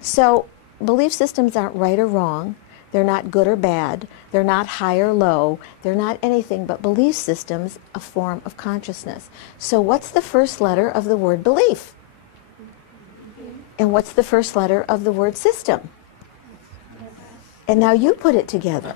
So belief systems aren't right or wrong. They're not good or bad. They're not high or low. They're not anything but belief systems, a form of consciousness. So what's the first letter of the word belief? And what's the first letter of the word system? And now you put it together.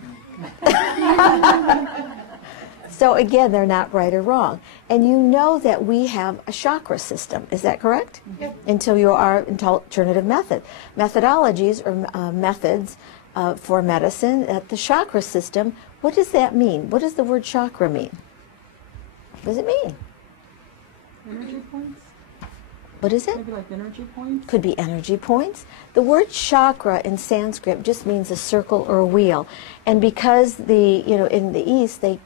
So again, they're not right or wrong. And you know that we have a chakra system. Is that correct? Yep. Until you are into alternative method. Methodologies or methods for medicine at the chakra system. What does that mean? What does the word chakra mean? What does it mean? Energy points. What is it? Maybe like energy points? Could be energy points. The word chakra in Sanskrit just means a circle or a wheel. And because in the East they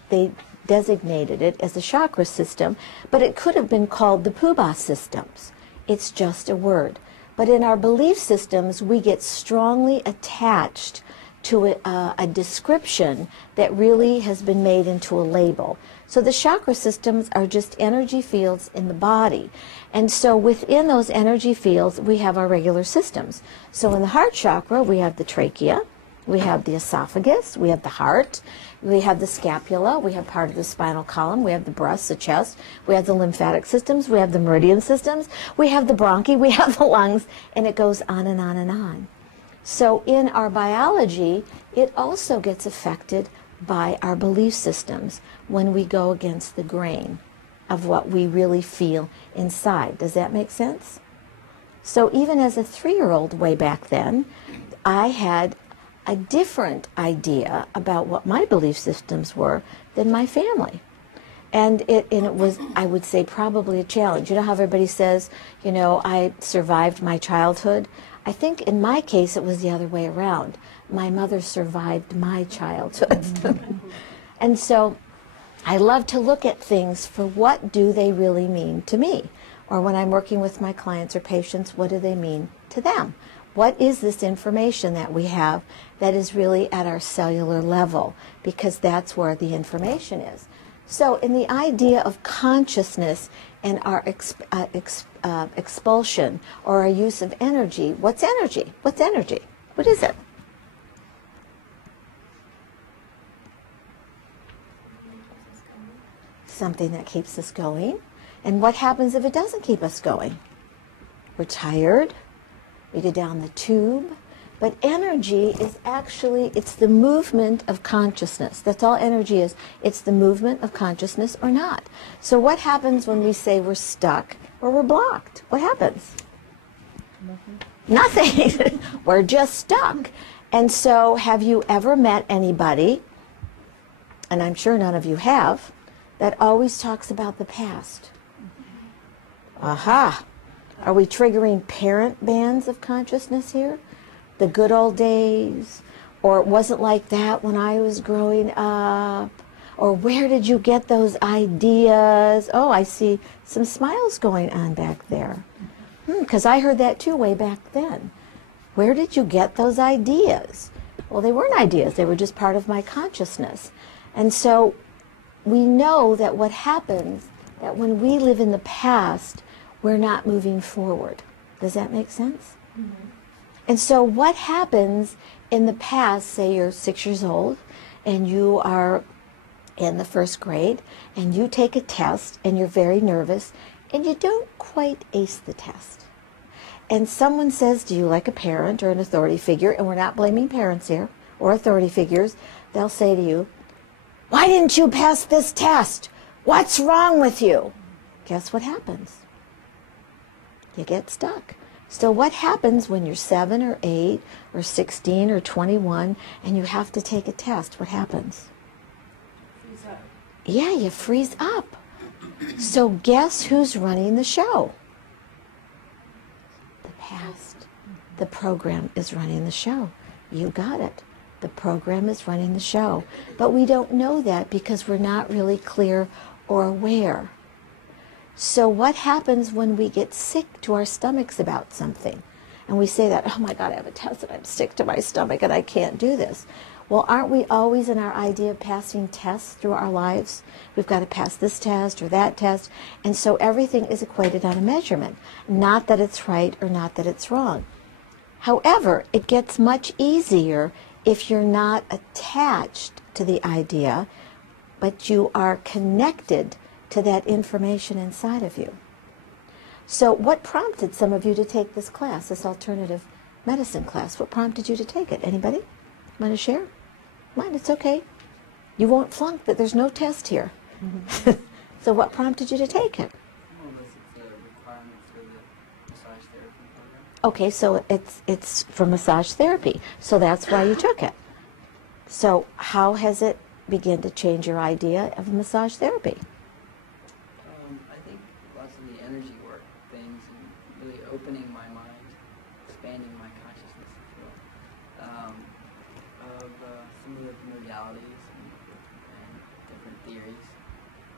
designated it as a chakra system, but it could have been called the Puba systems. It's just a word. But in our belief systems, we get strongly attached to a description that really has been made into a label. So the chakra systems are just energy fields in the body. And so within those energy fields, we have our regular systems. So in the heart chakra, we have the trachea, we have the esophagus, we have the heart, we have the scapula, we have part of the spinal column, we have the breast, the chest, we have the lymphatic systems, we have the meridian systems, we have the bronchi, we have the lungs, and it goes on and on and on. So in our biology, it also gets affected by our belief systems when we go against the grain of what we really feel inside. Does that make sense? So even as a 3-year-old way back then, I had a different idea about what my belief systems were than my family. And it was, I would say, probably a challenge. You know how everybody says, you know, I survived my childhood? I think in my case it was the other way around. My mother survived my childhood. And so I love to look at things for what do they really mean to me? Or when I'm working with my clients or patients, what do they mean to them? What is this information that we have that is really at our cellular level? Because that's where the information is. So in the idea of consciousness and our expulsion or our use of energy, what's energy? What's energy? What is it? Something that keeps us going. And what happens if it doesn't keep us going? We're tired. We go down the tube. But energy is actually, it's the movement of consciousness. That's all energy is. It's the movement of consciousness or not. So what happens when we say we're stuck or we're blocked? What happens? Nothing. We're just stuck. And so have you ever met anybody, and I'm sure none of you have, that always talks about the past? Aha. Are we triggering parent bands of consciousness here? The good old days? Or it wasn't like that when I was growing up? Or where did you get those ideas? Oh, I see some smiles going on back there. Because I heard that too way back then. Where did you get those ideas? Well, they weren't ideas. They were just part of my consciousness. And so we know that what happens, that when we live in the past, we're not moving forward. Does that make sense? Mm-hmm. And so what happens in the past, say you're 6 years old and you are in the first grade and you take a test and you're very nervous and you don't quite ace the test. And someone says to you, like a parent or an authority figure, and we're not blaming parents here or authority figures, they'll say to you, "Why didn't you pass this test? What's wrong with you?" Guess what happens? You get stuck. So what happens when you're 7 or 8 or 16 or 21 and you have to take a test? What happens? Freeze up. Yeah, you freeze up. So guess who's running the show? The past. The program is running the show. You got it. The program is running the show. But we don't know that because we're not really clear or aware. So what happens when we get sick to our stomachs about something? And we say that, "Oh my God, I have a test and I'm sick to my stomach and I can't do this." Well, aren't we always in our idea of passing tests through our lives? We've got to pass this test or that test. And so everything is equated on a measurement. Not that it's right or not that it's wrong. However, it gets much easier if you're not attached to the idea, but you are connected to that information inside of you. So what prompted some of you to take this class, this alternative medicine class? What prompted you to take it? Anybody want to share? Mine, it's okay. You won't flunk, but there's no test here. So what prompted you to take it? More or less it's a requirement for the massage therapy program. Okay, so it's for massage therapy. So that's why you took it. So how has it begun to change your idea of massage therapy? I think lots of the energy work things and really opening my mind, expanding my consciousness, if you will, of some of the modalities and different theories.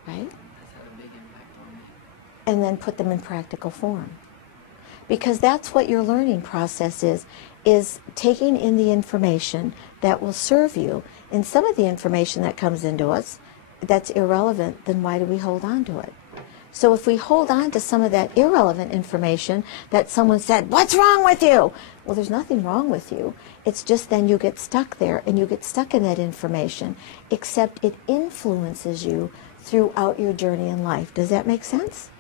Right? That's had a big impact on me. And then put them in practical form. Because that's what your learning process is taking in the information that will serve you. And some of the information that comes into us that's irrelevant, then why do we hold on to it? So if we hold on to some of that irrelevant information that someone said, what's wrong with you? Well, there's nothing wrong with you. It's just then you get stuck there and you get stuck in that information, except it influences you throughout your journey in life. Does that make sense?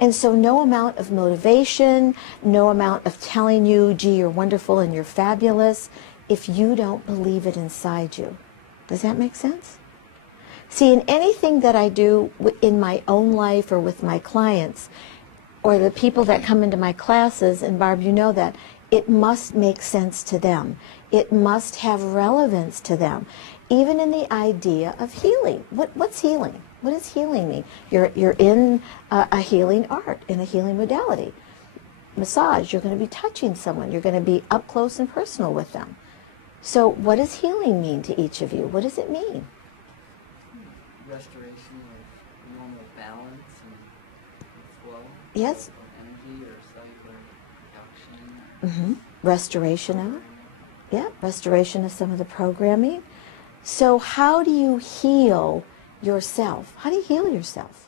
And so no amount of motivation, no amount of telling you, gee, you're wonderful and you're fabulous, if you don't believe it inside you. Does that make sense? See, in anything that I do in my own life or with my clients, or the people that come into my classes, and Barb, you know that, it must make sense to them. It must have relevance to them. Even in the idea of healing. What's healing? What does healing mean? You're in a healing art, in a healing modality. Massage, you're going to be touching someone. You're going to be up close and personal with them. So what does healing mean to each of you? What does it mean? Restoration of normal balance and flow. Yes? Of energy or cellular production. Restoration of it. Yeah, restoration of some of the programming. So how do you heal yourself? How do you heal yourself?